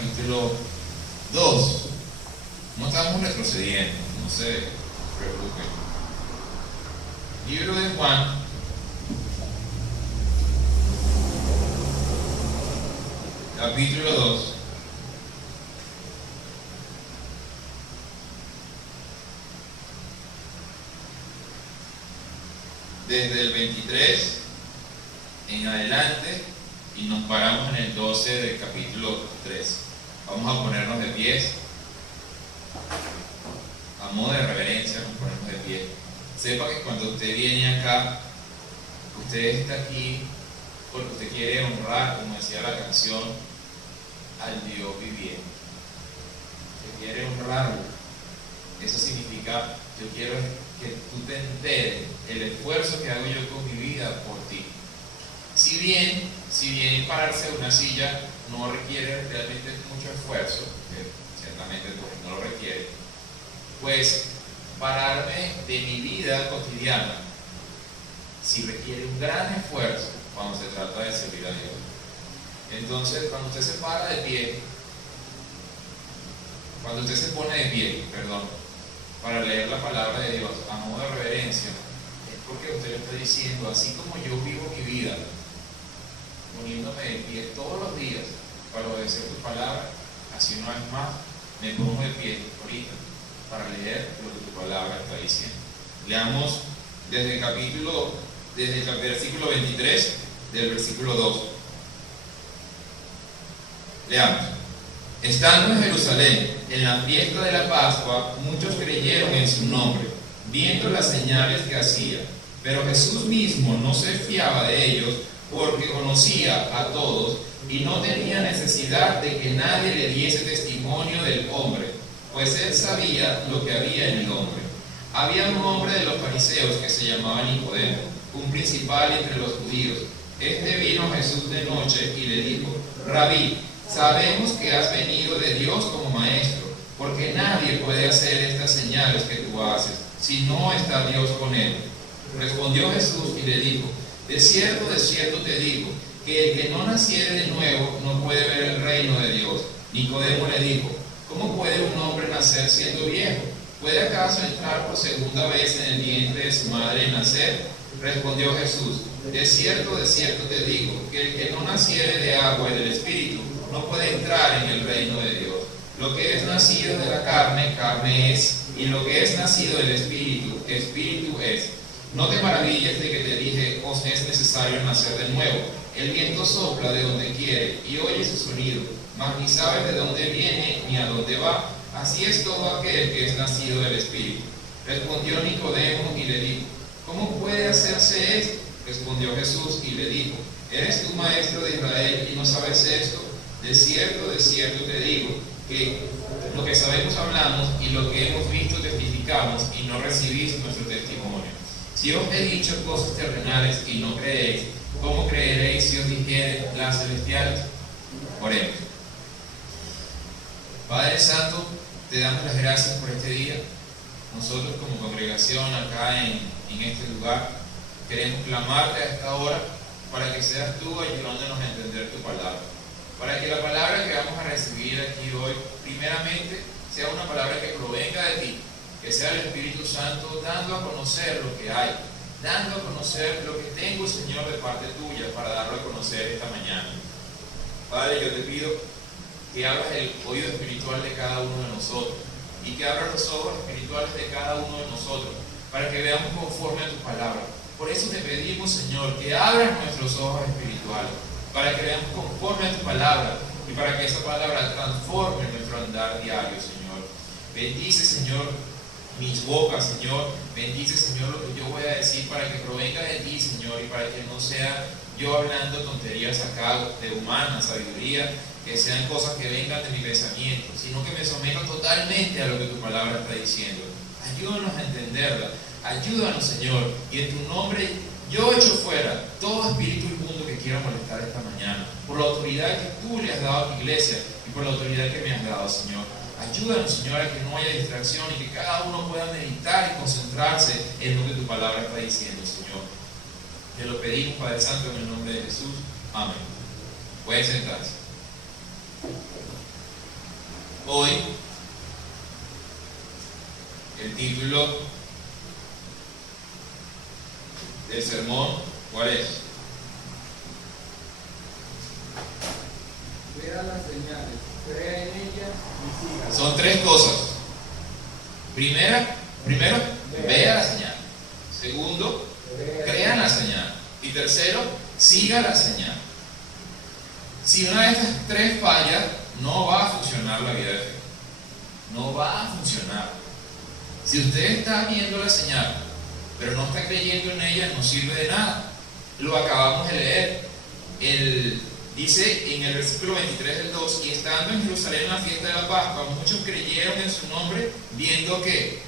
capítulo 2. No estamos retrocediendo, no se preocupen. Libro de Juan, capítulo 2. Desde el 23 en adelante y nos paramos en el 12 del capítulo 3. Vamos a ponernos de pies. A modo de reverencia nos ponemos de pie. Sepa que cuando usted viene acá, usted está aquí porque usted quiere honrar, como decía la canción, al Dios viviente. Usted quiere honrarlo. Eso significa, yo quiero que tú te enteres el esfuerzo que hago yo con mi vida por ti. Si bien pararse de una silla no requiere realmente mucho esfuerzo, que ciertamente pues, no lo requiere, pues pararme de mi vida cotidiana sí requiere un gran esfuerzo cuando se trata de servir a Dios. Entonces, cuando usted se para de pie, cuando usted se pone de pie, para leer la palabra de Dios a modo de reverencia, es porque usted le está diciendo, así como yo vivo mi vida, poniéndome de pie todos los días para obedecer tu palabra, así una vez más me pongo de pie ahorita para leer lo que tu palabra está diciendo. Leamos desde el versículo 23 del versículo 2. Leamos. Estando en Jerusalén, en la fiesta de la Pascua, muchos creyeron en su nombre, viendo las señales que hacía. Pero Jesús mismo no se fiaba de ellos, porque conocía a todos y no tenía necesidad de que nadie le diese testimonio del hombre, pues él sabía lo que había en el hombre. Había un hombre de los fariseos que se llamaba Nicodemo, un principal entre los judíos. Este vino a Jesús de noche y le dijo: Rabí, sabemos que has venido de Dios como maestro, porque nadie puede hacer estas señales que tú haces, si no está Dios con él. Respondió Jesús y le dijo: de cierto te digo, que el que no naciere de nuevo no puede ver el reino de Dios. Nicodemo le dijo: ¿cómo puede un hombre nacer siendo viejo? ¿Puede acaso entrar por segunda vez en el vientre de su madre y nacer? Respondió Jesús: de cierto te digo, que el que no naciere de agua y del Espíritu no puede entrar en el reino de Dios. Lo que es nacido de la carne, carne es, y lo que es nacido del Espíritu, Espíritu es. No te maravilles de que te dije: os es necesario nacer de nuevo. El viento sopla de donde quiere y oye su sonido, mas ni sabes de dónde viene ni a dónde va. Así es todo aquel que es nacido del Espíritu. Respondió Nicodemo y le dijo: ¿cómo puede hacerse esto? Respondió Jesús y le dijo: ¿eres tú maestro de Israel y no sabes esto? De cierto te digo, que lo que sabemos hablamos y lo que hemos visto testificamos, y no recibís nuestro testimonio. Si os he dicho cosas terrenales y no creéis, ¿cómo creeréis si os dijere las celestiales? Oremos. Padre Santo, te damos las gracias por este día. Nosotros como congregación acá en este lugar queremos clamarte a esta hora para que seas tú ayudándonos a entender tu palabra. Para que la palabra que vamos a recibir aquí hoy, primeramente, sea una palabra que provenga de ti, que sea el Espíritu Santo dando a conocer lo que hay, dando a conocer lo que tengo, Señor, de parte tuya, para darlo a conocer esta mañana. Padre, yo te pido que abras el oído espiritual de cada uno de nosotros y que abras los ojos espirituales de cada uno de nosotros, para que veamos conforme a tu palabra. Por eso te pedimos, Señor, que abras nuestros ojos espirituales, para que veamos conforme a tu palabra y para que esa palabra transforme nuestro andar diario, Señor. Bendice, Señor, mis bocas, Señor. Bendice, Señor, lo que yo voy a decir para que provenga de ti, Señor, y para que no sea yo hablando tonterías acá de humana sabiduría, que sean cosas que vengan de mi pensamiento, sino que me someto totalmente a lo que tu palabra está diciendo. Ayúdanos a entenderla. Ayúdanos, Señor, y en tu nombre yo echo fuera todo espíritu inmundo que quiera molestar esta mañana, por la autoridad que tú le has dado a tu iglesia y por la autoridad que me has dado, Señor. Ayúdanos, Señor, a que no haya distracción y que cada uno pueda meditar y concentrarse en lo que tu palabra está diciendo, Señor. Te lo pedimos, Padre Santo, en el nombre de Jesús. Amén. Pueden sentarse. Hoy, el título del sermón, ¿cuál es? Vea las señales, crea en ellas y siga. Son tres cosas. Primero, vea la señal. Segundo, crea en la señal. Y tercero, siga la señal. Si una de estas tres falla, no va a funcionar la vida de fe. No va a funcionar. Si usted está viendo la señal, pero no está creyendo en ella, no sirve de nada. Lo acabamos de leer. Dice en el versículo 23 del 2: y estando en Jerusalén en la fiesta de la Pascua, muchos creyeron en su nombre, viendo ¿qué?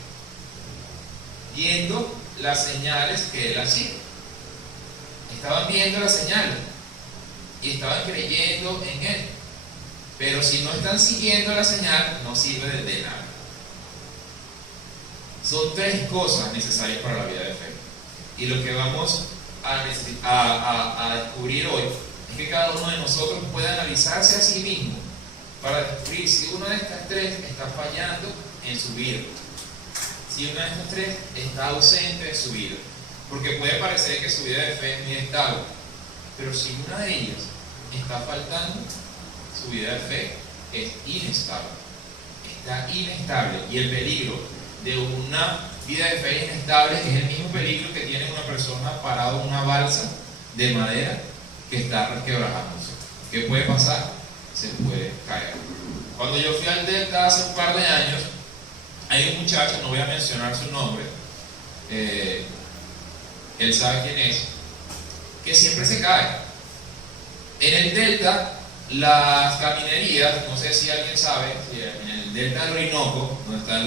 Viendo las señales que él hacía. Estaban viendo las señales y estaban creyendo en él. Pero si no están siguiendo la señal, no sirve de nada. Son tres cosas necesarias para la vida de fe. Y lo que vamos a descubrir hoy es que cada uno de nosotros puede analizarse a sí mismo para descubrir si una de estas tres está fallando en su vida. Si una de estas tres está ausente en su vida. Porque puede parecer que su vida de fe es muy estable, pero si una de ellas está faltando, su vida de fe es inestable. Está inestable. Y el peligro de una vida de fe inestable es el mismo peligro que tiene una persona parada en una balsa de madera que está resquebrajándose. ¿Qué puede pasar? Se puede caer. Cuando yo fui al Delta hace un par de años, hay un muchacho, no voy a mencionar su nombre, él sabe quién es, que siempre se cae. En el Delta, las caminerías, no sé si alguien sabe, en el Delta del Orinoco, donde están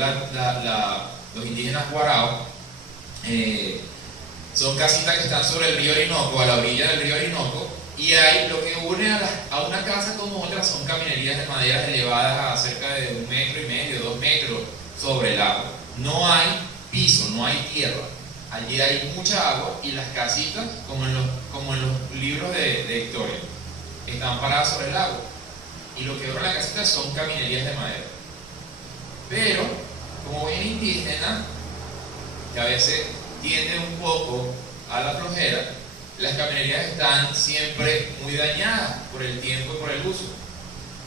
los indígenas guaraos, son casitas que están sobre el río Orinoco, a la orilla del río Orinoco, y hay lo que une a una casa como otra son caminerías de maderas elevadas a cerca de 1,5 metros, 2 metros sobre el agua. No hay piso, no hay tierra. Allí hay mucha agua y las casitas, como en los libros de historia, están paradas sobre el agua. Y lo que une la casita son caminerías de madera. Pero, como buen indígena, que a veces tiende un poco a la flojera, las caminerías están siempre muy dañadas por el tiempo y por el uso.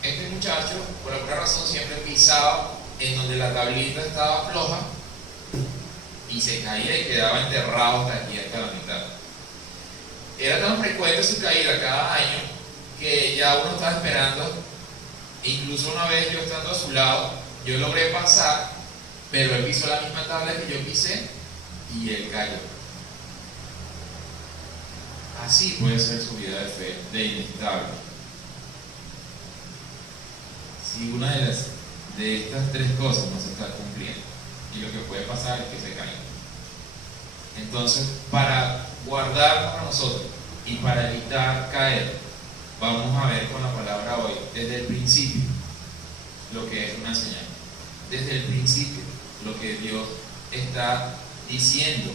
Este muchacho, por alguna razón, siempre pisaba en donde la tablita estaba floja y se caía y quedaba enterrado hasta aquí, hasta la mitad. Era tan frecuente su caída cada año que ya uno estaba esperando. Incluso una vez yo estando a su lado, yo logré pasar, pero él pisó la misma tabla que yo pisé y él cayó. Así puede ser su vida de fe, de inestable. Si una de estas tres cosas no se está cumpliendo, y lo que puede pasar es que se caiga. Entonces, para guardar para nosotros y para evitar caer, vamos a ver con la palabra hoy, desde el principio, lo que es una señal. Desde el principio, lo que Dios está diciendo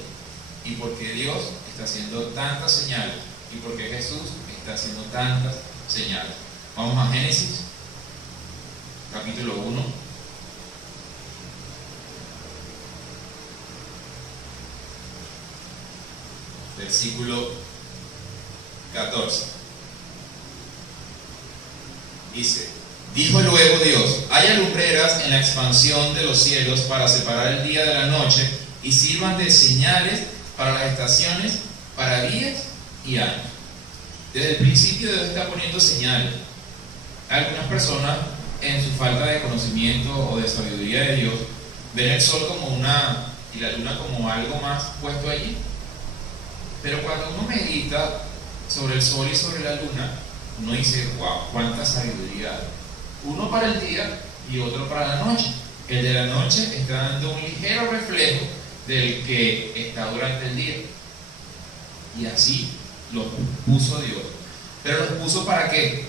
y por qué Dios está haciendo tantas señales y por qué Jesús está haciendo tantas señales. Vamos a Génesis, capítulo 1. Versículo 14. Dice: dijo luego Dios: haya lumbreras en la expansión de los cielos para separar el día de la noche y sirvan de señales para las estaciones, para días y años. Desde el principio Dios está poniendo señales. Algunas personas, en su falta de conocimiento o de sabiduría de Dios, ven el sol como y la luna como algo más puesto allí. Pero cuando uno medita sobre el sol y sobre la luna, uno dice: wow, cuánta sabiduría hay. Uno para el día y otro para la noche. El de la noche está dando un ligero reflejo del que está durante el día. Y así lo puso Dios. Pero los puso ¿para qué?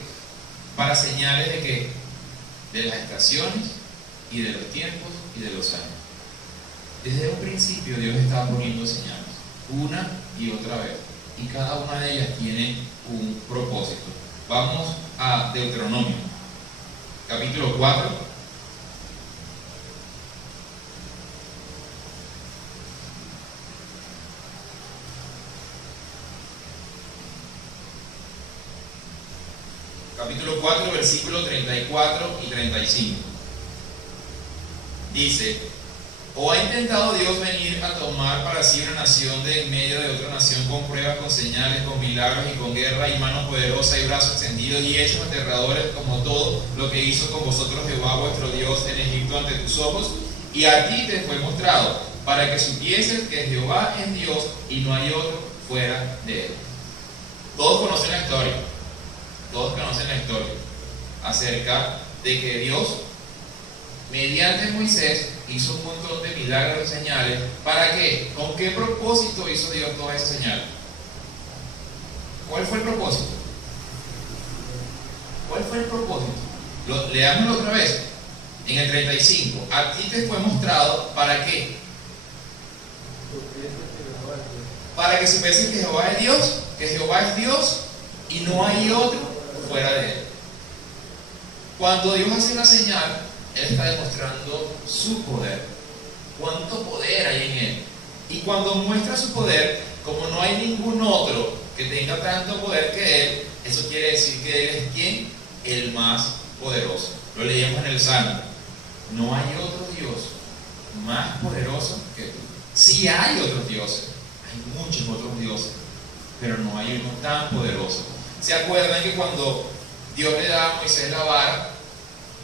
Para señales de qué? De las estaciones y de los tiempos y de los años. Desde un principio Dios estaba poniendo señales, una y otra vez, y cada una de ellas tiene un propósito. Vamos a Deuteronomio, capítulo 4, 4, versículos 34 y 35. Dice: ¿o ha intentado Dios venir a tomar para sí una nación de en medio de otra nación con pruebas, con señales, con milagros y con guerra y mano poderosa y brazos extendidos y hechos aterradores, como todo lo que hizo con vosotros Jehová vuestro Dios en Egipto ante tus ojos? Y a ti te fue mostrado, para que supieses que Jehová es Dios y no hay otro fuera de él. Todos conocen la historia acerca de que Dios, mediante Moisés, hizo un montón de milagros y señales. ¿Para qué? ¿Con qué propósito hizo Dios todas esas señales? ¿Cuál fue el propósito? Leámoslo otra vez. En el 35, a ti te fue mostrado, ¿para qué? Para que supieses que Jehová es Dios y no hay otro fuera de él. Cuando Dios hace una señal, Él está demostrando su poder. ¿Cuánto poder hay en Él? Y cuando muestra su poder, como no hay ningún otro que tenga tanto poder que Él, eso quiere decir que Él es ¿quién? El más poderoso. Lo leíamos en el Salmo. No hay otro Dios más poderoso que tú. Sí hay otros dioses, hay muchos otros dioses, pero no hay uno tan poderoso. ¿Se acuerdan que cuando Dios le da a Moisés la vara,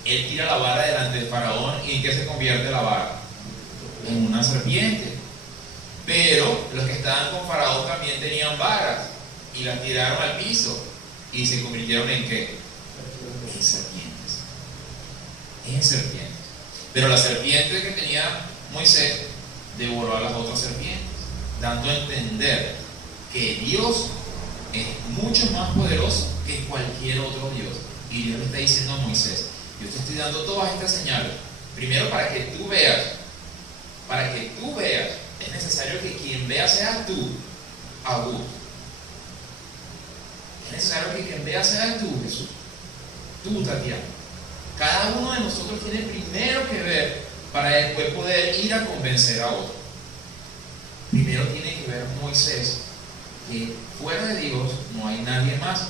él tira la vara delante de Faraón y en qué se convierte la vara? En una serpiente. Pero los que estaban con Faraón también tenían varas y las tiraron al piso y se convirtieron en ¿qué? En serpientes. En serpientes. Pero la serpiente que tenía Moisés devoró a las otras serpientes, dando a entender que Dios es mucho más poderoso que cualquier otro Dios. Y Dios le está diciendo a Moisés: yo te estoy dando todas estas señales, primero para que tú veas, es necesario que quien vea sea tú, Agú. Es necesario que quien vea sea tú, Jesús, tú, Tatiana. Cada uno de nosotros tiene primero que ver para después poder ir a convencer a otro. Primero tiene que ver Moisés que fuera de Dios no hay nadie más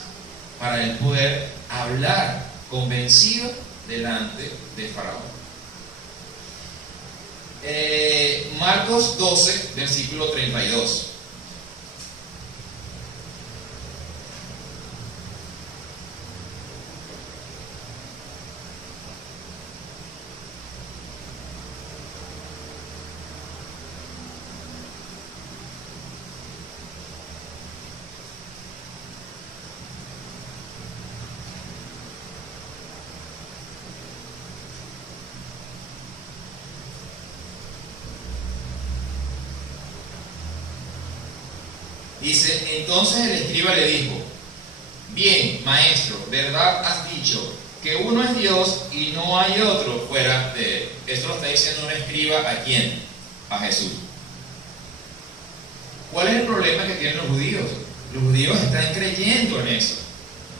para él poder hablar convencido delante de Faraón. Marcos 12, versículo 32. Dice: entonces el escriba le dijo: bien, maestro, ¿verdad has dicho que uno es Dios y no hay otro fuera de él? Esto lo está diciendo un escriba ¿a quién? A Jesús. ¿Cuál es el problema que tienen los judíos? Los judíos están creyendo en eso.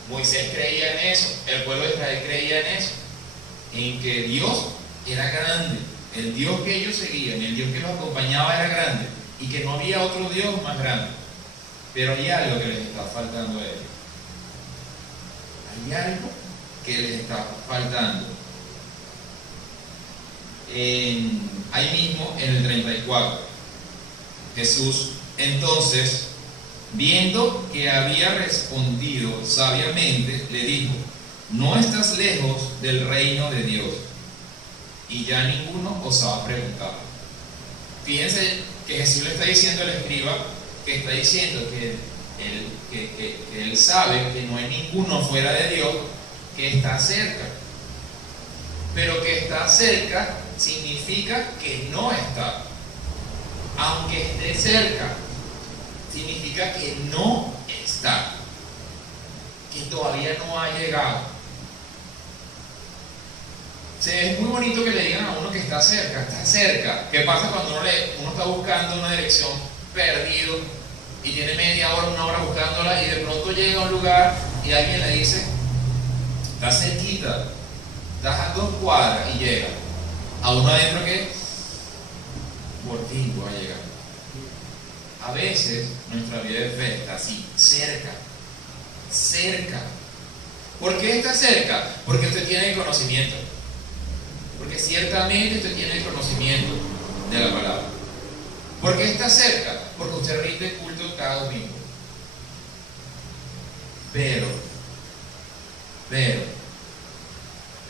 Moisés creía en eso, el pueblo de Israel creía en eso, en que Dios era grande, el Dios que ellos seguían, el Dios que los acompañaba era grande y que no había otro Dios más grande. Pero hay algo que les está faltando a ellos. Hay algo que les está faltando. Ahí mismo en el 34, Jesús entonces, viendo que había respondido sabiamente, le dijo: no estás lejos del reino de Dios, y ya ninguno os ha preguntado. Fíjense que Jesús le está diciendo al escriba, que está diciendo que él sabe que no hay ninguno fuera de Dios, que está cerca. Pero que está cerca significa que no está. Aunque esté cerca, significa que no está, que todavía no ha llegado. Es muy bonito que le digan a uno que está cerca, está cerca. ¿Qué pasa cuando uno está buscando una dirección, perdido, y tiene media hora, una hora buscándola, y de pronto llega a un lugar y alguien le dice: está cerquita, estás a 2 cuadras, y llega? A uno adentro que por fin va a llegar. A veces nuestra vida de fe está así, cerca, ¿Por qué está cerca? Porque usted tiene el conocimiento. Porque ciertamente usted tiene el conocimiento de la palabra. ¿Por qué está cerca? Porque usted rinde culto cada domingo. Pero,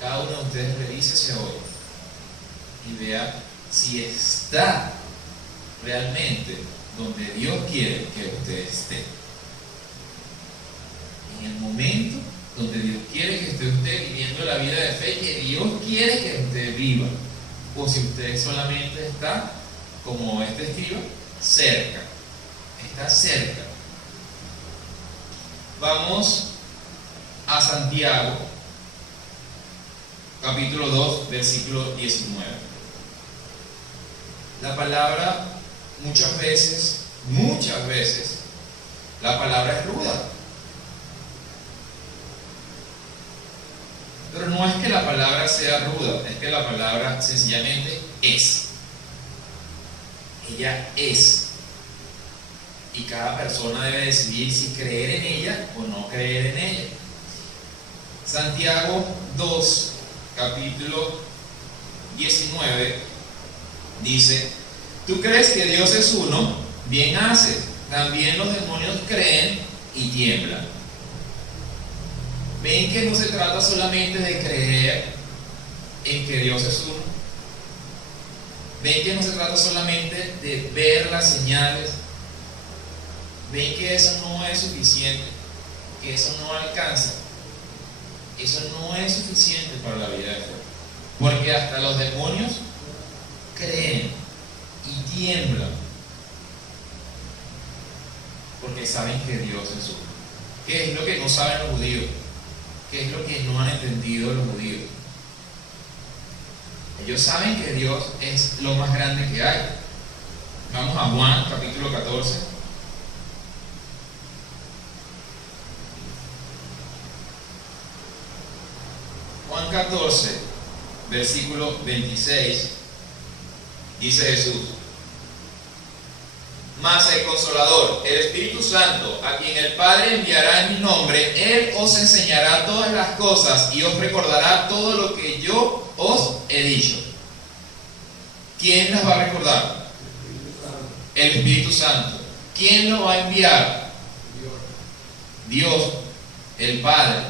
cada uno de ustedes revísese hoy y vea si está realmente donde Dios quiere que usted esté. En el momento donde Dios quiere que esté usted viviendo la vida de fe que Dios quiere que usted viva, o si usted solamente está, como este escriba, cerca. Está cerca. Vamos a Santiago, capítulo 2, versículo 19. La palabra muchas veces, la palabra es ruda. Pero no es que la palabra sea ruda, es que la palabra sencillamente es. Ella es. Y cada persona debe decidir si creer en ella o no creer en ella. Santiago 2, capítulo 19, dice: ¿tú crees que Dios es uno? Bien haces. También los demonios creen y tiemblan. ¿Ven que no se trata solamente de creer en que Dios es uno? ¿Ven que no se trata solamente de ver las señales? ¿Ven que eso no es suficiente? Que eso no alcanza. Eso no es suficiente para la vida de fe. Porque hasta los demonios creen y tiemblan. Porque saben que Dios es uno. ¿Qué es lo que no saben los judíos? ¿Qué es lo que no han entendido los judíos? Ellos saben que Dios es lo más grande que hay. Vamos a Juan, capítulo 14. Juan 14, versículo 26, dice Jesús: mas el Consolador, el Espíritu Santo, a quien el Padre enviará en mi nombre, Él os enseñará todas las cosas y os recordará todo lo que yo os he dicho. ¿Quién las va a recordar? El Espíritu Santo. ¿Quién lo va a enviar? Dios, el Padre.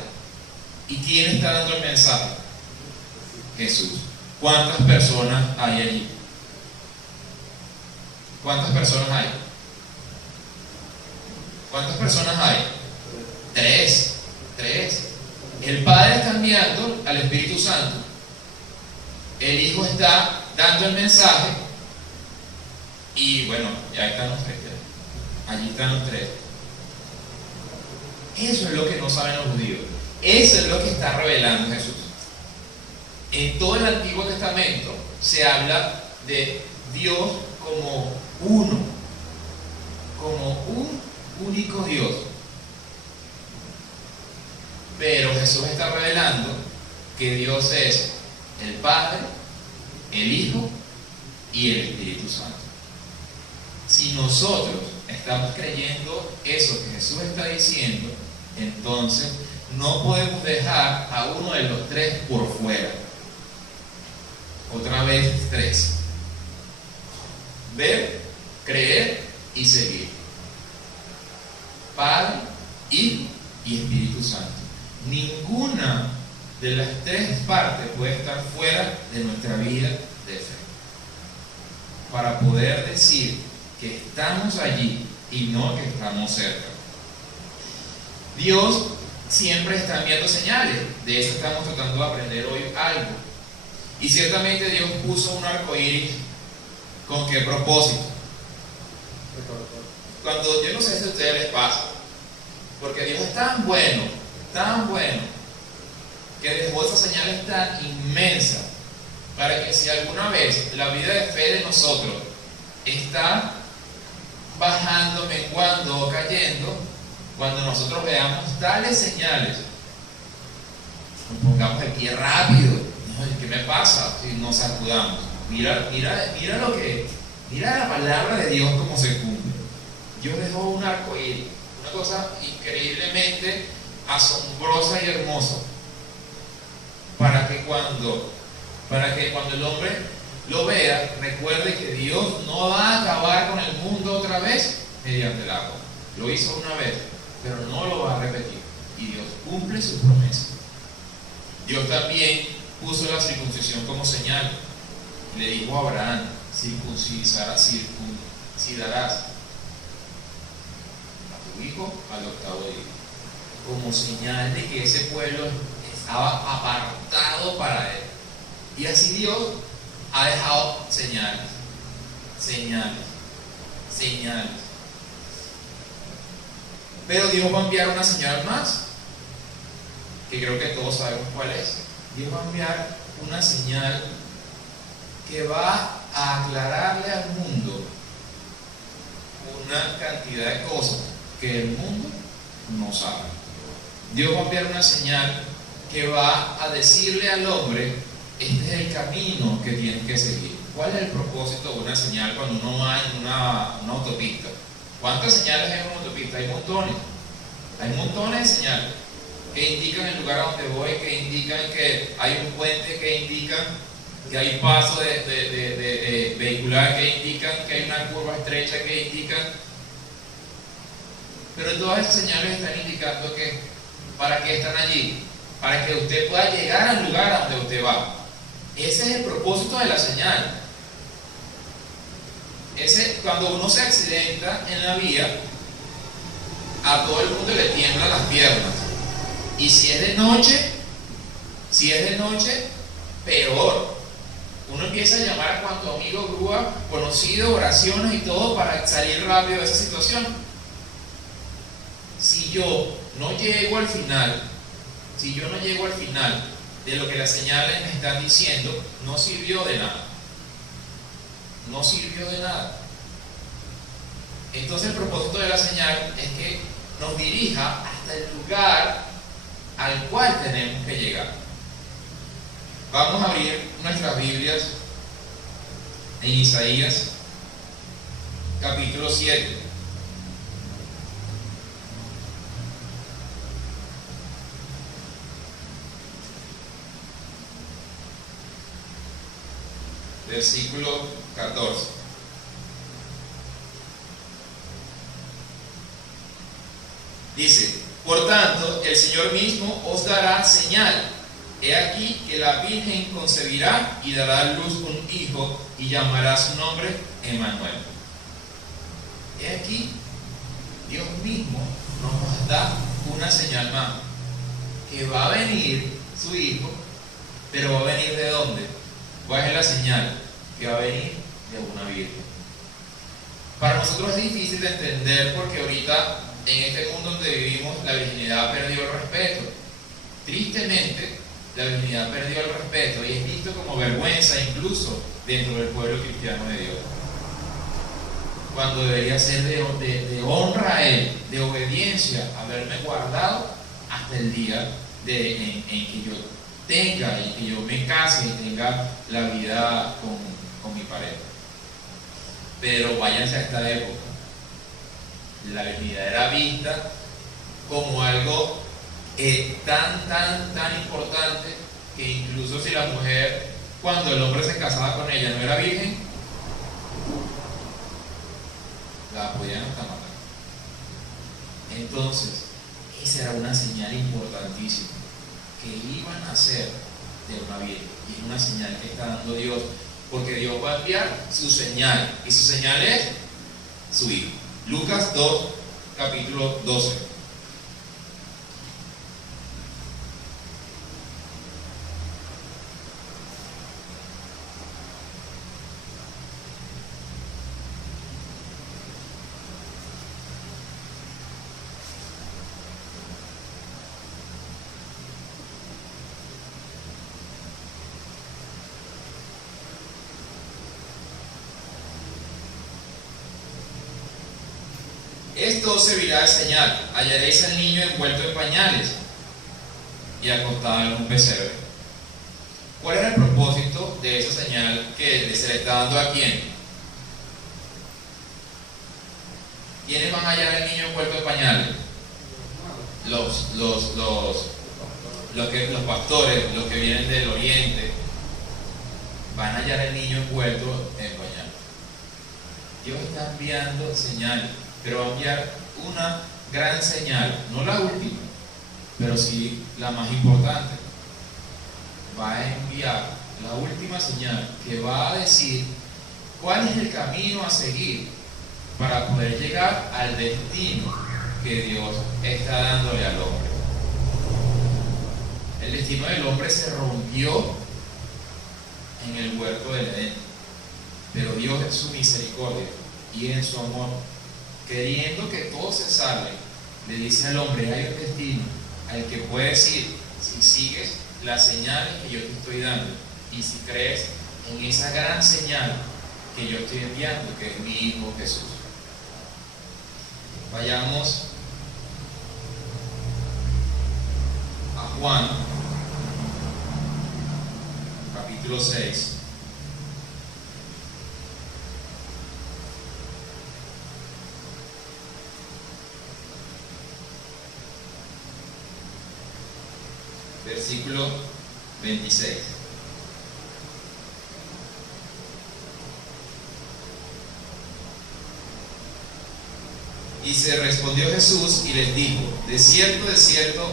¿Y quién está dando el mensaje? Jesús. ¿Cuántas personas hay allí? ¿Cuántas personas hay? ¿Cuántas personas hay? Tres. El Padre está enviando al Espíritu Santo. El Hijo está dando el mensaje. Y bueno, ya están los tres. Allí están los tres. Eso es lo que no saben los judíos. Eso es lo que está revelando Jesús. En todo el Antiguo Testamento se habla de Dios como uno, como un único Dios. Pero Jesús está revelando que Dios es el Padre, el Hijo y el Espíritu Santo. Si nosotros estamos creyendo eso que Jesús está diciendo, entonces no podemos dejar a uno de los tres por fuera. Otra vez tres: ver, creer y seguir. Padre, Hijo y Espíritu Santo. Ninguna de las tres partes puede estar fuera de nuestra vida de fe, para poder decir que estamos allí y no que estamos cerca. Dios siempre está enviando señales. De eso estamos tratando de aprender hoy algo. Y ciertamente Dios puso un arco iris. ¿Con qué propósito? Cuando, yo no sé si a ustedes les pasa, porque Dios es tan bueno, que dejó esas señales tan inmensas para que si alguna vez la vida de fe de nosotros está bajando, menguando o cayendo, cuando nosotros veamos tales señales, nos pongamos el pie rápido. ¿Qué me pasa? Si nos sacudamos. Mira la palabra de Dios como se cumple. Dios dejó un arco iris, una cosa increíblemente asombrosa y hermosa para que cuando el hombre lo vea, recuerde que Dios no va a acabar con el mundo otra vez mediante el agua. Lo hizo una vez, pero no lo va a repetir. Y Dios cumple su promesa. Dios también puso la circuncisión como señal. Le dijo a Abraham: circuncidarás a tu hijo al octavo día, como señal de que ese pueblo estaba apartado para él. Y así Dios ha dejado señales. Pero Dios va a enviar una señal más, que creo que todos sabemos cuál es. Dios va a enviar una señal que va a aclararle al mundo una cantidad de cosas que el mundo no sabe. Dios va a enviar una señal que va a decirle al hombre: este es el camino que tienes que seguir. ¿Cuál es el propósito de una señal cuando uno va en una autopista? ¿Cuántas señales hay en una autopista? Hay montones de señales que indican el lugar a donde voy, que indican que hay un puente, que indican que hay paso de vehicular, que indican que hay una curva estrecha, que indican. Pero todas esas señales están indicando que ¿para qué están allí? Para que usted pueda llegar al lugar a donde usted va. Ese es el propósito de la señal. Cuando uno se accidenta en la vía, a todo el mundo le tiemblan las piernas. Y si es de noche, peor. Uno empieza a llamar a cuanto amigo, grúa, conocido, oraciones y todo para salir rápido de esa situación. Si yo no llego al final de lo que las señales me están diciendo, no sirvió de nada. Entonces el propósito de la señal es que nos dirija hasta el lugar al cual tenemos que llegar. Vamos a abrir nuestras Biblias en Isaías capítulo 7. Versículo 14. Dice: por tanto, el Señor mismo os dará señal. He aquí que la Virgen concebirá y dará a luz un hijo, y llamará su nombre Emmanuel. He aquí, Dios mismo nos da una señal más, que va a venir su hijo, pero va a venir ¿de dónde? ¿Cuál es la señal? Que va a venir de una virgen. Para nosotros es difícil de entender porque ahorita en este mundo donde vivimos la virginidad perdió el respeto. Tristemente, la virginidad perdió el respeto y es visto como vergüenza incluso dentro del pueblo cristiano de Dios. Cuando debería ser de honra a Él, de obediencia, haberme guardado hasta el día en que yo tenga y que yo me case y tenga la vida con mi pareja. Pero váyanse a esta época. La virginidad era vista como algo tan importante que incluso si la mujer, cuando el hombre se casaba con ella, no era virgen, la podían hasta matar. Entonces, esa era una señal importantísima, que iban a ser de una virgen, y es una señal que está dando Dios, porque Dios va a enviar su señal, y su señal es su hijo. Lucas 2, capítulo 12. Esto servirá de señal: hallaréis al niño envuelto en pañales y acostado en un pesebre. ¿Cuál era el propósito de esa señal que se le está dando a quién? ¿Quiénes van a hallar al niño envuelto en pañales? los pastores, los que vienen del oriente, van a hallar al niño envuelto en pañal. Dios está enviando señales, pero va a enviar una gran señal, no la última, pero sí la más importante. Va a enviar la última señal que va a decir cuál es el camino a seguir para poder llegar al destino que Dios está dándole al hombre. El destino del hombre se rompió en el huerto del Edén, pero Dios en su misericordia y en su amor, queriendo que todos se salven, le dice al hombre: hay un destino al que puedes ir si sigues las señales que yo te estoy dando y si crees en esa gran señal que yo estoy enviando, que es mi Hijo Jesús. Vayamos a Juan capítulo 6. Versículo 26. Y se respondió Jesús y les dijo: de cierto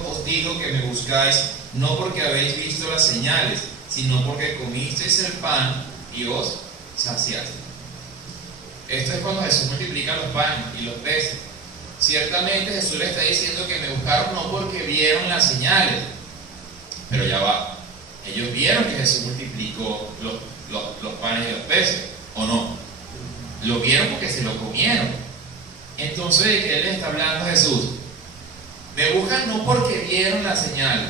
os digo que me buscáis, no porque habéis visto las señales, sino porque comisteis el pan y os saciasteis. Esto es cuando Jesús multiplica los panes y los peces. Ciertamente Jesús le está diciendo que me buscaron no porque vieron las señales, pero ya va. Ellos vieron que Jesús multiplicó los panes y los peces, ¿o no? Lo vieron porque se lo comieron. Entonces, ¿de qué les está hablando Jesús? Me buscan no porque vieron las señales,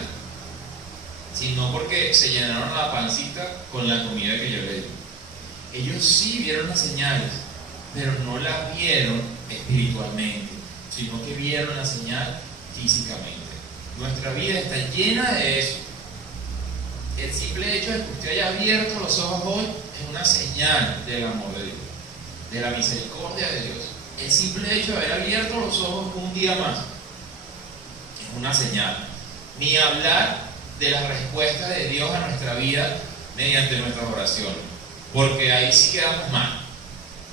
sino porque se llenaron la pancita con la comida que yo les di. Ellos sí vieron las señales, pero no las vieron espiritualmente, sino que vieron la señal físicamente. Nuestra vida está llena de eso. El simple hecho de que usted haya abierto los ojos hoy es una señal del amor de Dios, de la misericordia de Dios. El simple hecho de haber abierto los ojos un día más es una señal. Ni hablar de la respuesta de Dios a nuestra vida mediante nuestras oraciones, porque ahí sí quedamos mal.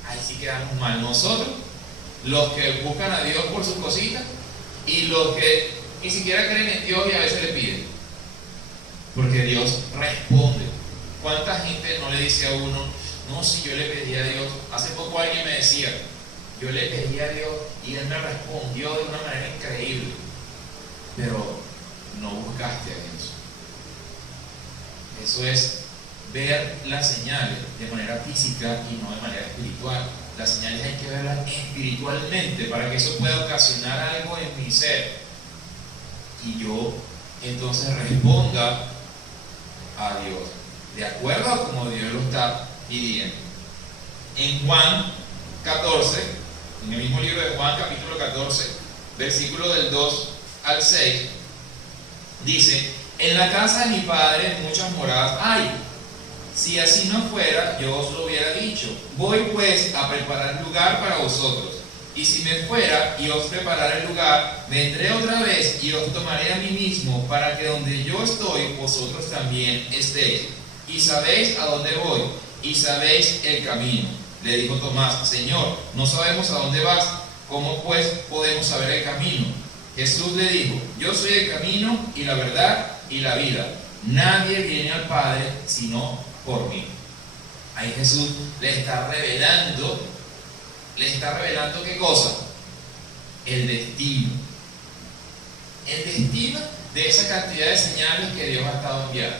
Ahí sí quedamos mal nosotros, los que buscan a Dios por sus cositas, y los que ni siquiera creen en Dios y a veces le piden, porque Dios responde. ¿Cuánta gente no le dice a uno: no, si yo le pedí a Dios? Hace poco alguien me decía: yo le pedí a Dios y Él me respondió de una manera increíble, pero no buscaste a Dios. Eso es ver las señales de manera física y no de manera espiritual. Las señales hay que verlas espiritualmente para que eso pueda ocasionar algo en mi ser y yo entonces responda a Dios de acuerdo a como Dios lo está pidiendo. En Juan 14, en el mismo libro de Juan capítulo 14, versículo del 2 al 6, dice: en la casa de mi Padre muchas moradas hay. Si así no fuera, yo os lo hubiera dicho. Voy pues a preparar lugar para vosotros. Y si me fuera y os preparara el lugar, vendré otra vez y os tomaré a mí mismo, para que donde yo estoy, vosotros también estéis. Y sabéis a dónde voy, y sabéis el camino. Le dijo Tomás: Señor, no sabemos a dónde vas, ¿cómo pues podemos saber el camino? Jesús le dijo: yo soy el camino y la verdad y la vida. Nadie viene al Padre sino por mí. Ahí Jesús le está revelando ¿qué cosa? El destino. El destino de esa cantidad de señales que Dios ha estado enviando.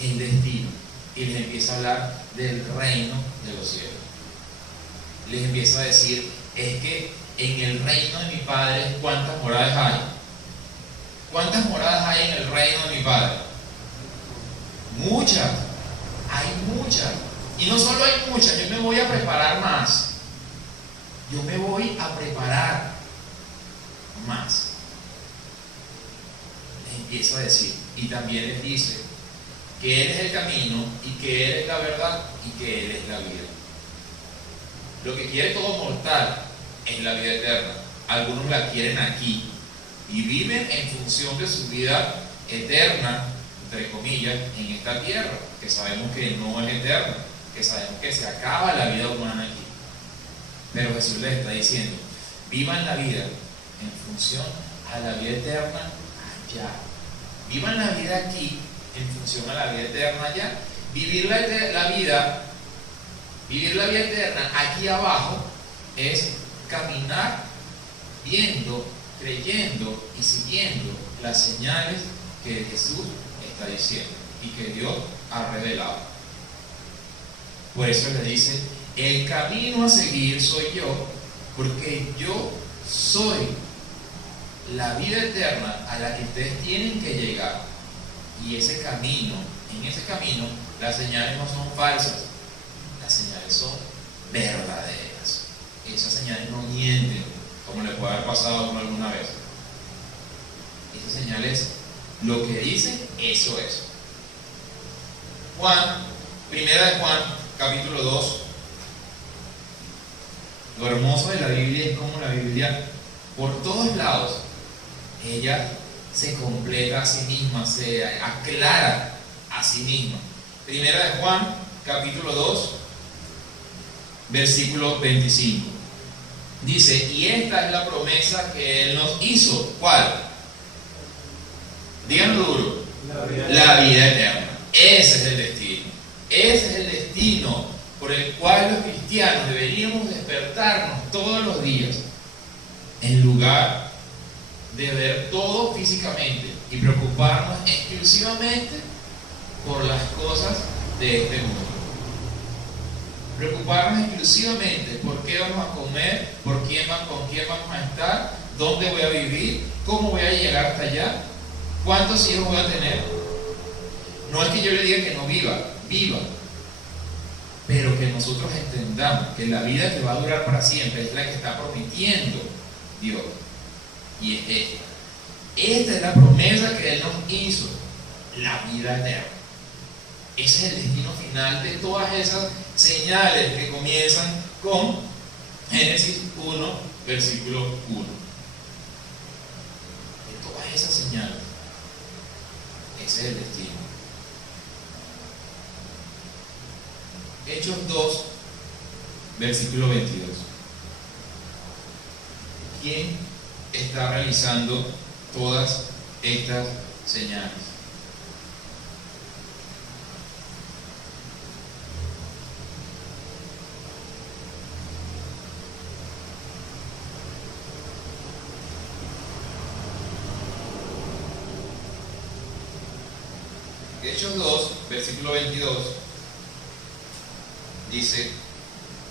El destino. Y les empieza a hablar del reino de los cielos. Les empieza a decir: es que en el reino de mi Padre, ¿cuántas moradas hay? ¿Cuántas moradas hay en el reino de mi Padre? Muchas. Hay muchas. Y no solo hay muchas, yo me voy a preparar más. Yo me voy a preparar más. Les empiezo a decir. Y también les dice que Él es el camino, y que Él es la verdad, y que Él es la vida. Lo que quiere todo mortal es la vida eterna. Algunos la quieren aquí y viven en función de su vida eterna, entre comillas, en esta tierra, que sabemos que no es eterna, que sabemos que se acaba la vida humana aquí. Pero Jesús les está diciendo, vivan la vida en función a la vida eterna allá. Vivan la vida aquí en función a la vida eterna allá. Vivir la vida eterna aquí abajo es caminar viendo, creyendo y siguiendo las señales que Jesús está diciendo y que Dios ha revelado. Por eso le dice, el camino a seguir soy yo, porque yo soy la vida eterna a la que ustedes tienen que llegar. Y ese camino, en ese camino, las señales no son falsas, las señales son verdaderas. Esas señales no mienten, como le puede haber pasado a uno alguna vez. Esas señales, lo que dicen, eso es. Primera de Juan, capítulo 2. Lo hermoso de la Biblia es como la Biblia, por todos lados, ella se completa a sí misma, se aclara a sí misma. Primera de Juan, capítulo 2, versículo 25. Dice, y esta es la promesa que Él nos hizo. ¿Cuál? Díganlo duro. La vida eterna. Ese es el destino. Ese es el destino por el cual los cristianos deberíamos despertarnos todos los días, en lugar de ver todo físicamente y preocuparnos exclusivamente por las cosas de este mundo. Preocuparnos exclusivamente por qué vamos a comer, con quién vamos a estar, dónde voy a vivir, cómo voy a llegar hasta allá, cuántos hijos voy a tener. No es que yo le diga que no viva, pero que nosotros entendamos que la vida que va a durar para siempre es la que está prometiendo Dios, y es esta. Esta es la promesa que Él nos hizo, la vida eterna. Ese es el destino final de todas esas señales que comienzan con Génesis 1, versículo 1. De todas esas señales, ese es el destino. Hechos 2, versículo 22. ¿Quién está realizando todas estas señales? Hechos 2, versículo 22. Dice,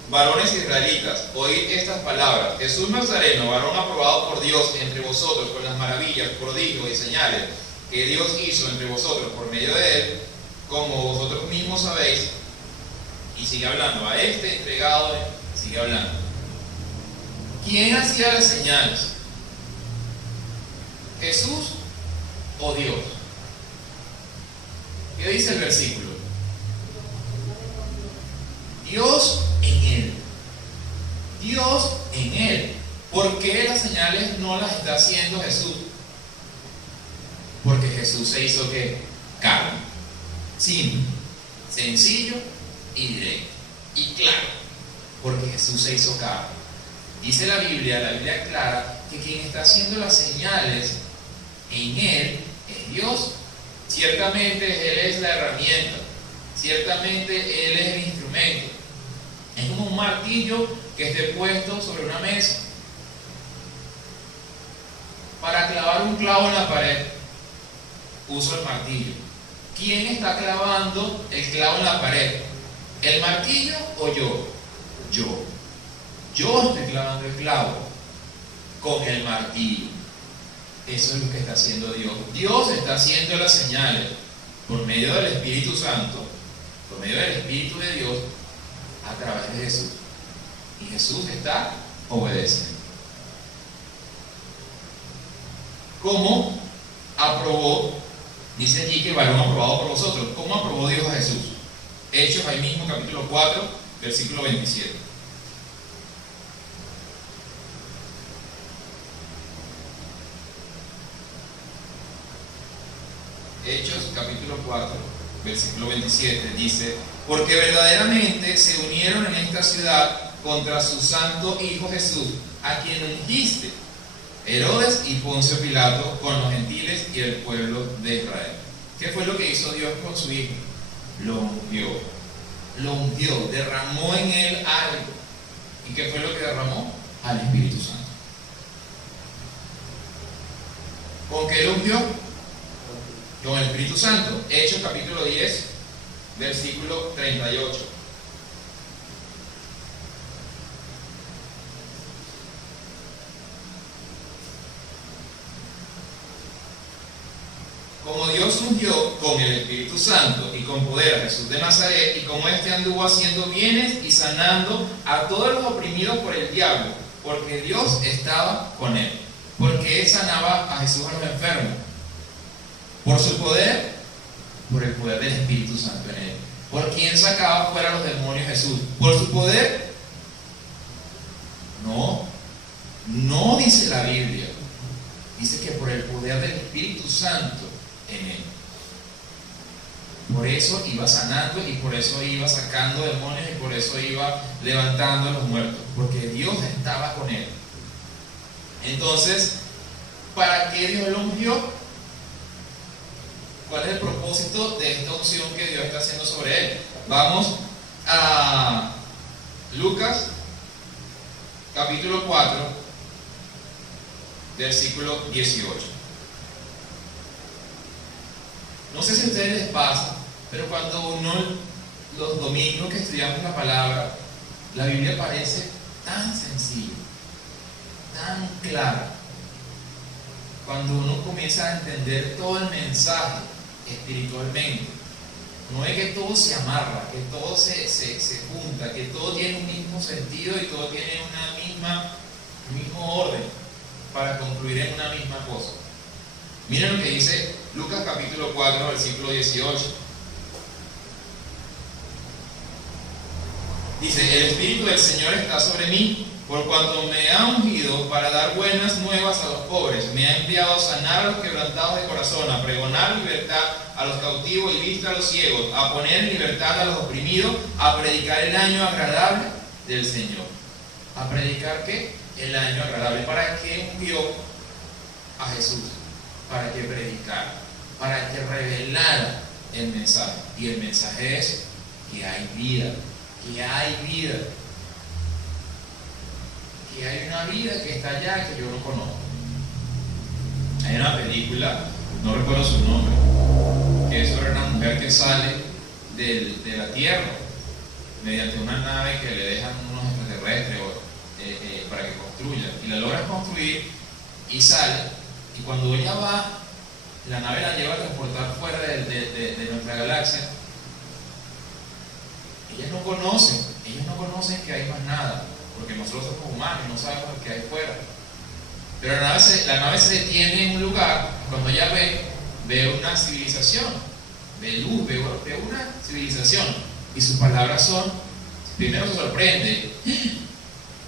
varones israelitas, oíd estas palabras. Jesús Nazareno, varón aprobado por Dios entre vosotros con las maravillas, prodigios y señales que Dios hizo entre vosotros por medio de él, como vosotros mismos sabéis. Y sigue hablando, a este entregado, sigue hablando. ¿Quién hacía las señales? ¿Jesús o Dios? ¿Qué dice el versículo? Dios en él. Dios en él. ¿Por qué las señales no las está haciendo Jesús? Porque Jesús se hizo ¿qué? Carne. Simple, sencillo y directo. Y claro, porque Jesús se hizo carne. Dice la Biblia clara que quien está haciendo las señales en él es Dios. Ciertamente Él es la herramienta, ciertamente Él es el instrumento. Es como un martillo que esté puesto sobre una mesa. Para clavar un clavo en la pared, uso el martillo. ¿Quién está clavando el clavo en la pared? ¿El martillo o yo? Yo estoy clavando el clavo con el martillo. Eso es lo que está haciendo Dios. Dios está haciendo las señales por medio del Espíritu Santo, por medio del Espíritu de Dios, a través de Jesús. Y Jesús está obedeciendo. ¿Cómo aprobó? Dice allí que varón aprobado por vosotros. ¿Cómo aprobó Dios a Jesús? Hechos ahí mismo, capítulo 4, versículo 27. capítulo 4, versículo 27, dice: porque verdaderamente se unieron en esta ciudad contra su santo Hijo Jesús, a quien ungiste, Herodes y Poncio Pilato, con los gentiles y el pueblo de Israel. ¿Qué fue lo que hizo Dios con su Hijo? Lo ungió, derramó en él algo. ¿Y qué fue lo que derramó? Al Espíritu Santo. ¿Con qué lo ungió? Con el Espíritu Santo. Hechos capítulo 10, versículo 38. Como Dios ungió con el Espíritu Santo y con poder a Jesús de Nazaret, y como éste anduvo haciendo bienes y sanando a todos los oprimidos por el diablo, porque Dios estaba con él. Porque él sanaba a Jesús a los enfermos. Por su poder, por el poder del Espíritu Santo en él. ¿Por quién sacaba fuera los demonios Jesús? ¿Por su poder? No dice la Biblia. Dice que por el poder del Espíritu Santo en él. Por eso iba sanando y por eso iba sacando demonios y por eso iba levantando a los muertos, porque Dios estaba con él. Entonces, ¿para qué Dios lo ungió? ¿Cuál es el propósito de esta unción que Dios está haciendo sobre él? Vamos a Lucas capítulo 4, versículo 18. No sé si a ustedes les pasa, pero cuando uno, los domingos que estudiamos la palabra, la Biblia parece tan sencilla, tan clara. Cuando uno comienza a entender todo el mensaje espiritualmente, uno ve que todo se amarra, que todo se junta, que todo tiene un mismo sentido y todo tiene un mismo orden para concluir en una misma cosa. Miren lo que dice Lucas capítulo 4, versículo 18. Dice: el Espíritu del Señor está sobre mí, por cuanto me ha ungido para dar buenas nuevas a los pobres. Me ha enviado a sanar a los quebrantados de corazón, a pregonar libertad a los cautivos y vista a los ciegos, a poner en libertad a los oprimidos, a predicar el año agradable del Señor. ¿A predicar qué? El año agradable. ¿Para qué envió a Jesús? Para que predicara, para que revelara el mensaje. Y el mensaje es que hay vida, que hay vida, que hay una vida que está allá que yo no conozco. Hay una película, no recuerdo su nombre, que es sobre una mujer que sale de la Tierra mediante una nave que le dejan unos extraterrestres para que construya, y la logran construir y sale. Y cuando ella va, la nave la lleva a transportar fuera de nuestra galaxia. Ellos no conocen que hay más nada, porque nosotros somos humanos y no sabemos lo que hay fuera. Pero la nave se detiene en un lugar. Cuando ella ve una civilización, ve luz, ve una civilización, y sus palabras son, primero se sorprende: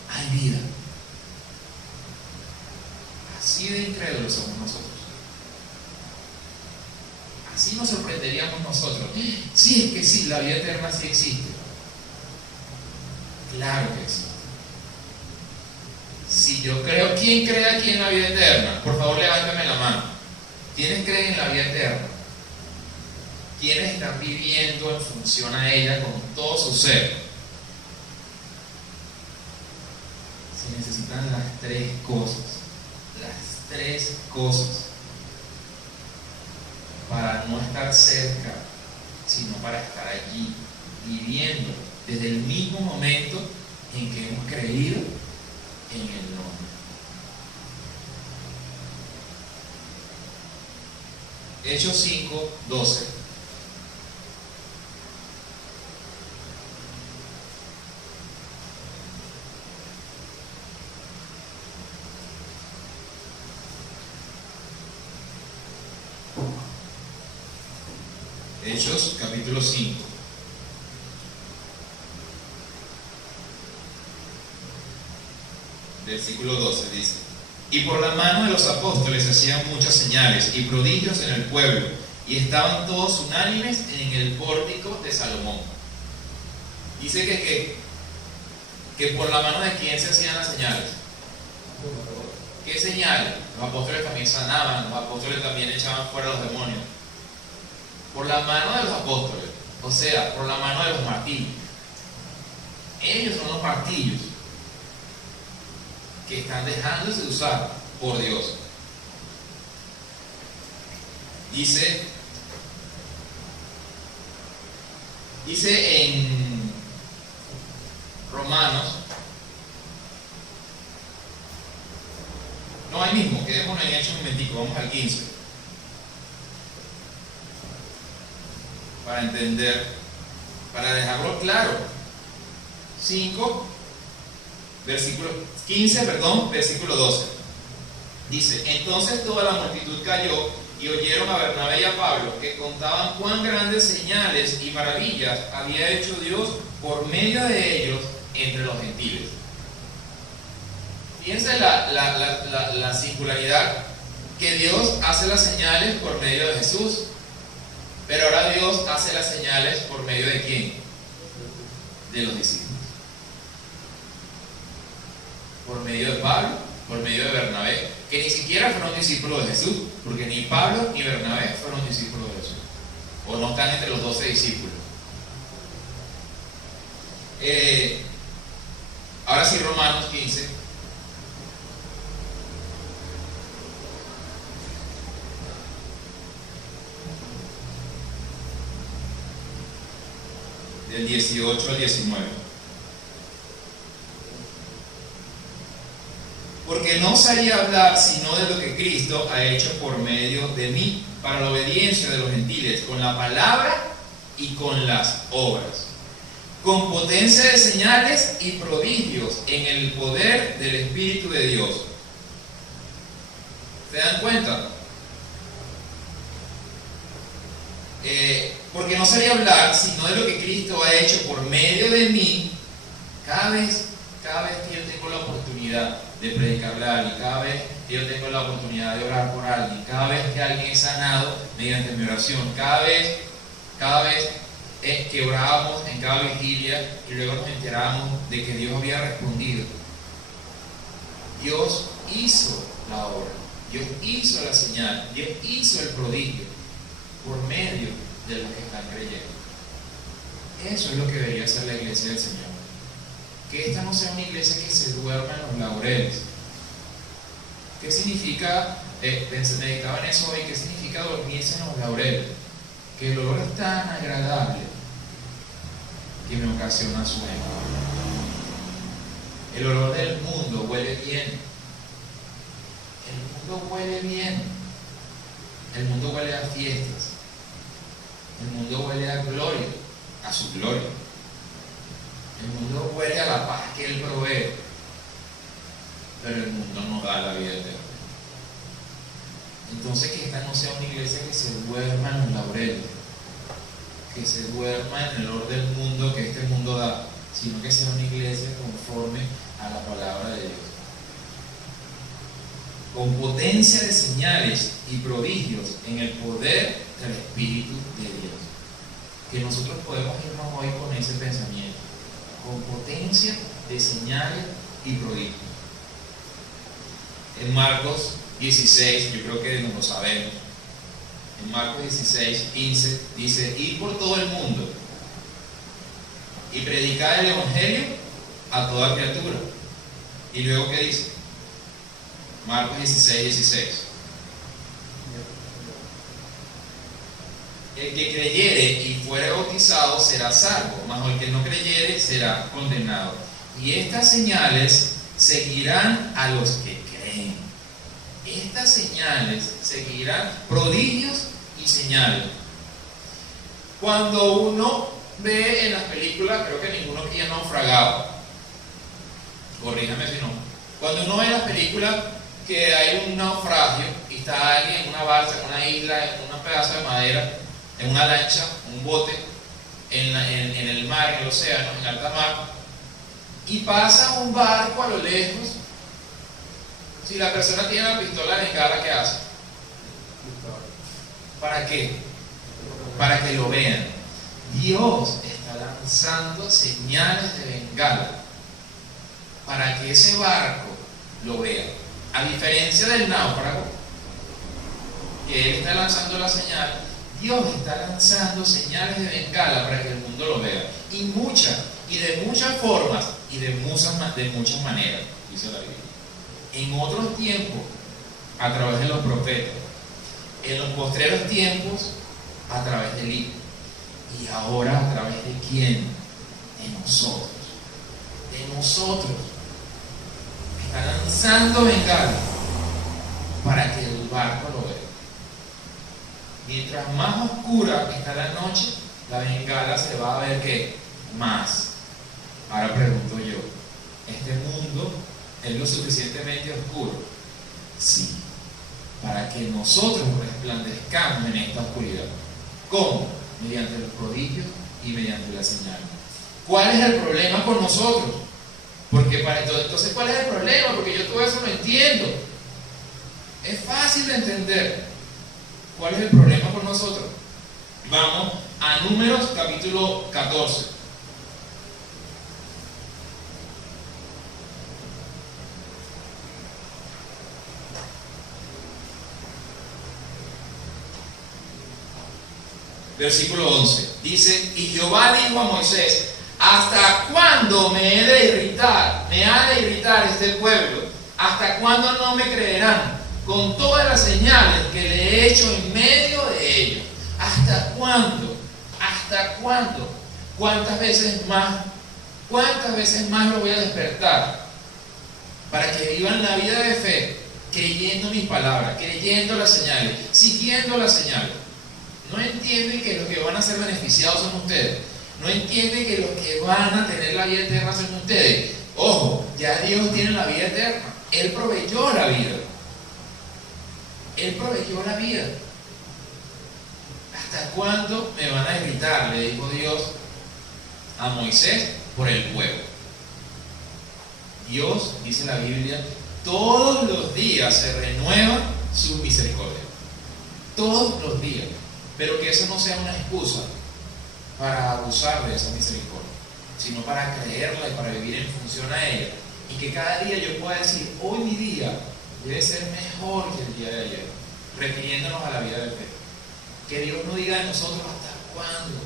hay vida. Así de incrédulos somos nosotros. Así nos sorprenderíamos nosotros. Sí, es que sí, la vida eterna sí existe. Claro que existe. Si yo creo, ¿quién cree aquí en la vida eterna? Por favor, levántame la mano. ¿Quiénes creen en la vida eterna? ¿Quiénes están viviendo en función a ella con todo su ser? Se necesitan las tres cosas para no estar cerca, sino para estar allí, viviendo desde el mismo momento en que hemos creído en el nombre. Hechos 5, 12. Hechos capítulo 5. Versículo 12 dice: y por la mano de los apóstoles hacían muchas señales y prodigios en el pueblo, y estaban todos unánimes en el pórtico de Salomón. Dice que por la mano de quién se hacían las señales. ¿Qué señales? Los apóstoles también sanaban, los apóstoles también echaban fuera a los demonios. Por la mano de los apóstoles, o sea, por la mano de los martillos. Ellos son los martillos que están dejándose de usar por Dios. Dice en Romanos, no, ahí mismo, quedémonos en Hechos un momentico, vamos al 15, para entender, para dejarlo claro. 15, versículo 12. Dice: entonces toda la multitud cayó y oyeron a Bernabé y a Pablo, que contaban cuán grandes señales y maravillas había hecho Dios por medio de ellos entre los gentiles. Fíjense la singularidad, que Dios hace las señales por medio de Jesús, pero ahora Dios hace las señales por medio de ¿quién? De los discípulos. Por medio de Pablo, por medio de Bernabé, que ni siquiera fueron discípulos de Jesús, porque ni Pablo ni Bernabé fueron discípulos de Jesús, o no están entre los 12 discípulos. Ahora sí, Romanos 15. Del 18 al 19. Porque no salía a hablar sino de lo que Cristo ha hecho por medio de mí, para la obediencia de los gentiles, con la palabra y con las obras, con potencia de señales y prodigios en el poder del Espíritu de Dios. ¿Se dan cuenta? Porque no salía a hablar sino de lo que Cristo ha hecho por medio de mí. Cada vez que yo tengo la oportunidad de predicarle a alguien, cada vez que yo tengo la oportunidad de orar por alguien, cada vez que alguien es sanado mediante mi oración, cada vez que orábamos en cada vigilia y luego nos enterábamos de que Dios había respondido, Dios hizo la obra, Dios hizo la señal, Dios hizo el prodigio por medio de los que están creyendo. Eso es lo que debería ser la iglesia del Señor. Que esta no sea una iglesia que se duerma en los laureles. ¿Qué significa? Meditaba en eso hoy. ¿Qué significa dormirse en los laureles? Que el olor es tan agradable que me ocasiona sueño. El olor del mundo huele bien. El mundo huele bien. El mundo huele a fiestas. El mundo huele a gloria, a su gloria. El mundo huele a la paz que Él provee, pero el mundo no da la vida eterna. Entonces, que esta no sea una iglesia que se duerma en los laureles, que se duerma en el olor del mundo que este mundo da, sino que sea una iglesia conforme a la palabra de Dios, con potencia de señales y prodigios en el poder del Espíritu de Dios. Que nosotros podemos irnos hoy con ese pensamiento, con potencia de señales y prodigios. En Marcos 16, yo creo que nos lo sabemos, en Marcos 16, 15, dice: id por todo el mundo y predicad el Evangelio a toda criatura. Y luego, ¿qué dice? Marcos 16, 16. El que creyere y fuere bautizado será salvo, mas el que no creyere será condenado. Y estas señales seguirán a los que creen. Estas señales seguirán, prodigios y señales. Cuando uno ve en las películas, creo que ninguno aquí ha naufragado, corríjame si no, cuando uno ve en las películas que hay un naufragio y está alguien en una balsa, en una isla, en un pedazo de madera, en una lancha, un bote, en el mar, en el océano, en alta mar, y pasa un barco a lo lejos. Si la persona tiene la pistola en cara, ¿qué hace? ¿Para qué? para que lo vean. Dios está lanzando señales de bengala para que ese barco lo vea. A diferencia del náufrago, que él está lanzando la señal, Dios está lanzando señales de bengala para que el mundo lo vea. Y de muchas formas y de muchas maneras, dice la Biblia. En otros tiempos, a través de los profetas. En los postreros tiempos, a través del Hijo. Y ahora, ¿a través de quién? De nosotros. De nosotros. Está lanzando bengala para que el barco lo vea. Mientras más oscura está la noche, la bengala se va a ver ¿qué? Más. Ahora pregunto yo, ¿este mundo es lo suficientemente oscuro? Sí, para que nosotros resplandezcamos en esta oscuridad. ¿Cómo? Mediante los prodigios y mediante la señal. ¿Cuál es el problema con nosotros? Porque entonces, ¿cuál es el problema? Porque yo todo eso lo entiendo. Es fácil de entender. ¿Cuál es el problema con nosotros? Vamos a Números capítulo 14. Versículo 11. Dice: y Jehová dijo a Moisés: ¿hasta cuándo me ha de irritar este pueblo? ¿Hasta cuándo no me creerán con todas las señales que le he hecho en medio de ellos? ¿Hasta cuándo? ¿Hasta cuándo? ¿Cuántas veces más lo voy a despertar? Para que vivan la vida de fe, creyendo mis palabras, creyendo las señales, siguiendo las señales. No entienden que los que van a ser beneficiados son ustedes. No entienden que los que van a tener la vida eterna son ustedes. Ojo, ya Dios tiene la vida eterna. Él proveyó la vida. Él proveyó la vida. ¿Hasta cuándo me van a irritar? Le dijo Dios a Moisés por el pueblo. Dios, dice la Biblia, todos los días se renueva su misericordia. Todos los días. Pero que eso no sea una excusa para abusar de esa misericordia, sino para creerla y para vivir en función a ella. Y que cada día yo pueda decir: hoy mi día debe ser mejor que el día de ayer, refiriéndonos a la vida de fe. Que Dios no diga de nosotros: ¿hasta cuándo?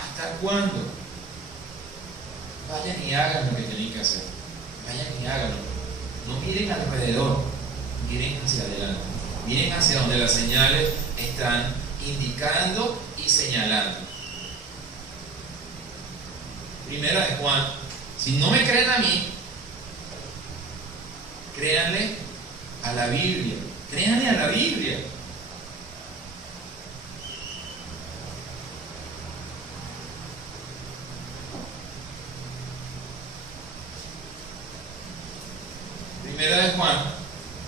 ¿Hasta cuándo? Vayan y hagan lo que tienen que hacer. Vayan y háganlo. No miren alrededor, miren hacia adelante. Miren hacia donde las señales están indicando y señalando. Primera de Juan. Si no me creen a mí, créanle a la Biblia. Créanle a la Biblia. Primera de Juan,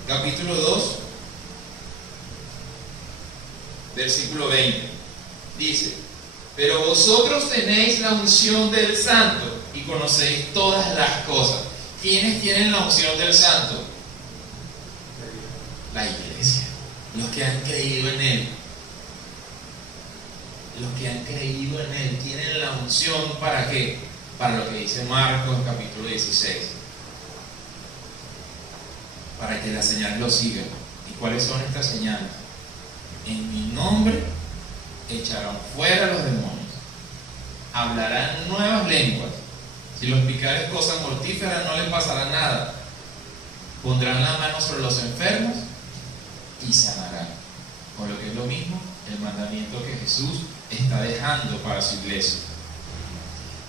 capítulo 2, versículo 20. Dice: pero vosotros tenéis la unción del Santo y conocéis todas las cosas. ¿Quiénes tienen la unción del Santo? La iglesia. Los que han creído en Él. Los que han creído en Él tienen la unción. ¿Para qué? Para lo que dice Marcos capítulo 16. Para que las señales lo sigan. ¿Y cuáles son estas señales? En mi nombre echarán fuera los demonios, hablarán nuevas lenguas, si los picares cosas mortíferas no les pasará nada, pondrán la mano sobre los enfermos y sanarán. Por lo que es lo mismo el mandamiento que Jesús está dejando para su iglesia.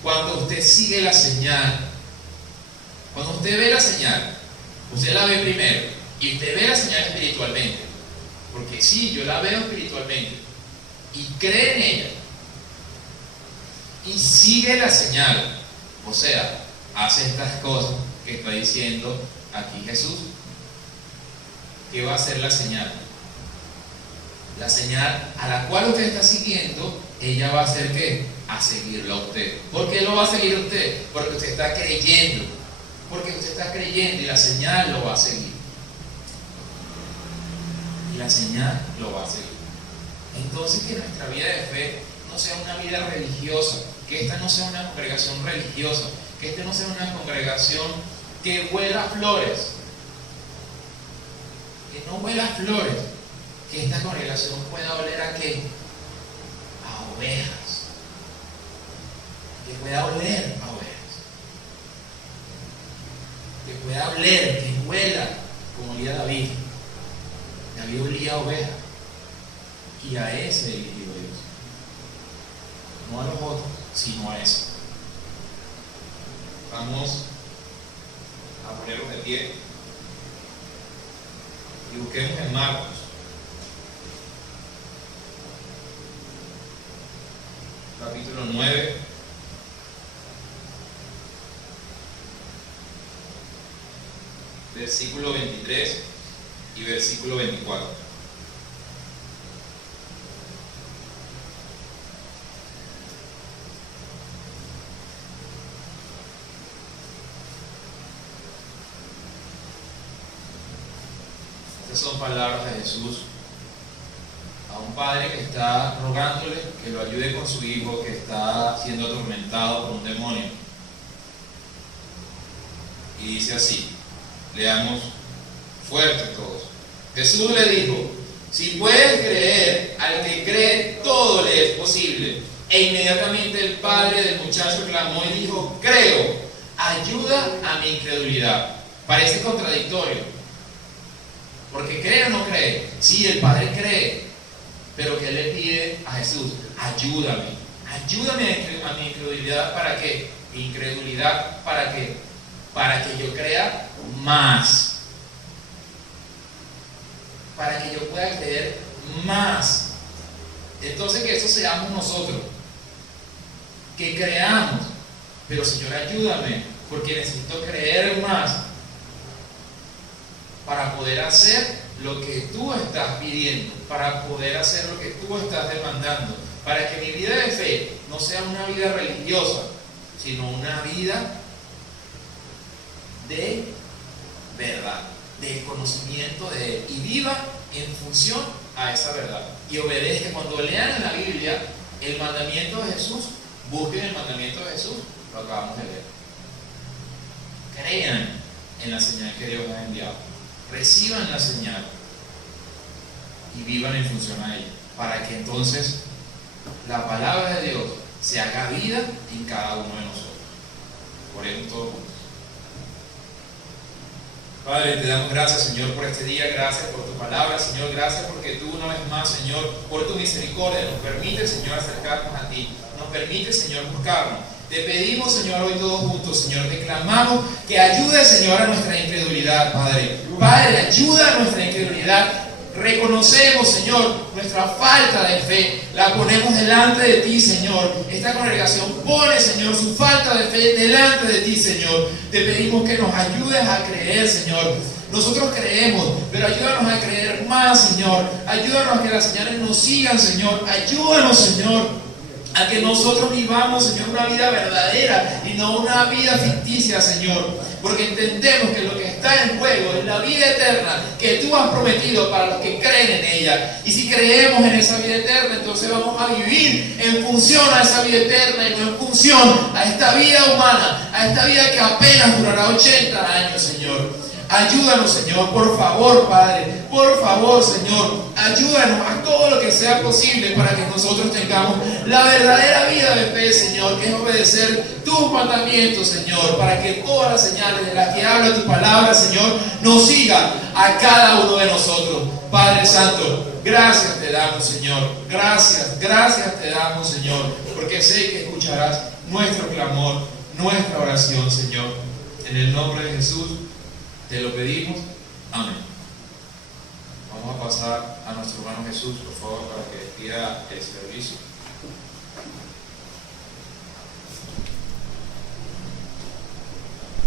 Cuando usted sigue la señal, cuando usted ve la señal, usted la ve primero y usted ve la señal espiritualmente. Porque sí, yo la veo espiritualmente y cree en ella y sigue la señal, o sea, hace estas cosas que está diciendo aquí Jesús. ¿Qué va a ser la señal? La señal a la cual usted está siguiendo, ella va a hacer ¿qué? A seguirlo a usted. ¿Por qué lo va a seguir a usted? Porque usted está creyendo. Porque usted está creyendo y la señal lo va a seguir. Y la señal lo va a seguir. Entonces, que nuestra vida de fe no sea una vida religiosa, que esta no sea una congregación religiosa, que esta no sea una congregación que huela a flores, que no huela a flores, que esta congregación pueda oler ¿a qué? A ovejas, que pueda oler a ovejas, que pueda oler, que huela como olía David. David olía a oveja, y a ese eligió Dios, no a los otros, sino a ese. Vamos a ponernos de pie y busquemos en Marcos capítulo 9, versículo 23 y versículo 24. Estas son palabras de Jesús a un padre que está rogándole que lo ayude con su hijo que está siendo atormentado por un demonio. Y dice así, leamos fuerte todos. Jesús le dijo: si puedes creer, al que cree todo le es posible. E inmediatamente el padre del muchacho clamó y dijo: creo, ayuda a mi incredulidad. Parece contradictorio, porque ¿cree o no cree? Sí, el padre cree, pero ¿qué le pide a Jesús? Ayúdame a mi incredulidad. ¿Para qué? Incredulidad, ¿para qué? Para que yo crea más, para que yo pueda creer más. Entonces que eso seamos nosotros, que creamos, pero Señor, ayúdame, porque necesito creer más para poder hacer lo que tú estás pidiendo, para poder hacer lo que tú estás demandando, para que mi vida de fe no sea una vida religiosa, sino una vida de verdad, de conocimiento de Él, y viva en función a esa verdad, y obedezca. Cuando lean en la Biblia el mandamiento de Jesús, busquen el mandamiento de Jesús, lo acabamos de leer. Crean en la señal que Dios ha enviado, reciban la señal y vivan en función a ella, para que entonces la palabra de Dios se haga vida en cada uno de nosotros. Oremos todos juntos. Padre, te damos gracias, Señor, por este día. Gracias por tu palabra, Señor. Gracias porque tú, una vez más, Señor, por tu misericordia, nos permite, Señor, acercarnos a ti. Nos permite, Señor, buscarnos. Te pedimos, Señor, hoy todos juntos, Señor, te clamamos que ayude, Señor, a nuestra incredulidad, Padre. Padre, ayuda a nuestra incredulidad. Reconocemos, Señor, nuestra falta de fe. La ponemos delante de ti, Señor. Esta congregación pone, Señor, su falta de fe delante de ti, Señor. Te pedimos que nos ayudes a creer, Señor. Nosotros creemos, pero ayúdanos a creer más, Señor. Ayúdanos a que las señales nos sigan, Señor. Ayúdanos, Señor, a que nosotros vivamos, Señor, una vida verdadera y no una vida ficticia, Señor. Porque entendemos que lo que está en juego es la vida eterna que tú has prometido para los que creen en ella. Y si creemos en esa vida eterna, entonces vamos a vivir en función a esa vida eterna y no en función a esta vida humana, a esta vida que apenas durará 80 años, Señor. Ayúdanos, Señor, por favor, Padre, por favor, Señor, ayúdanos a todo lo que sea posible para que nosotros tengamos la verdadera vida de fe, Señor, que es obedecer tus mandamientos, Señor, para que todas las señales de las que habla tu palabra, Señor, nos sigan a cada uno de nosotros. Padre Santo, gracias te damos, Señor, gracias te damos, Señor, porque sé que escucharás nuestro clamor, nuestra oración, Señor. En el nombre de Jesús te lo pedimos. Amén. Vamos a pasar a nuestro hermano Jesús, por favor, para que despida el servicio.